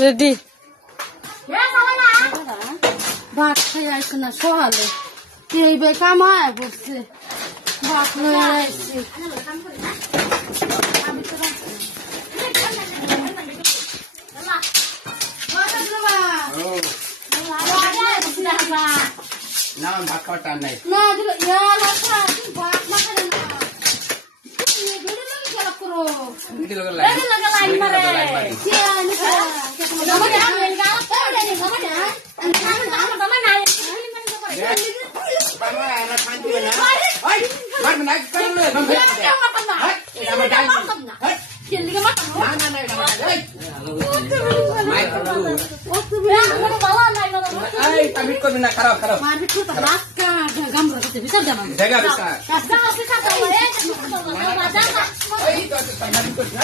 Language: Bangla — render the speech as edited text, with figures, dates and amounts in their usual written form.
রেডি ভাত খাই আসছে না সকালে এই বে কামায় বসছে ভাত লয়ে আসছে না ভাত খাওয়ার টান নাই না দিলো ইয়ার আচ্ছা ভাত না খাই না এই ভিডিও লাগি খেলা করো ভিডিও লাগা লাইন মারে কে আনি করা জমানে আমি গাল করে নি জমানে জমানে বাবা না শান্তি না ওই মার না করে লে বাবা এটা আমার ডাল কে লিগে মার না না এটা আমার ডাল মাই করু ও তুমি আমার বাবা নাই না এই তুমি করবি না খারাপ খারাপ মার বিটু তা রাস্তা গামরা কইতে ভিতর যাবা জায়গা বিসা কাছে কাছে কাছে এই তো তুমি করবি না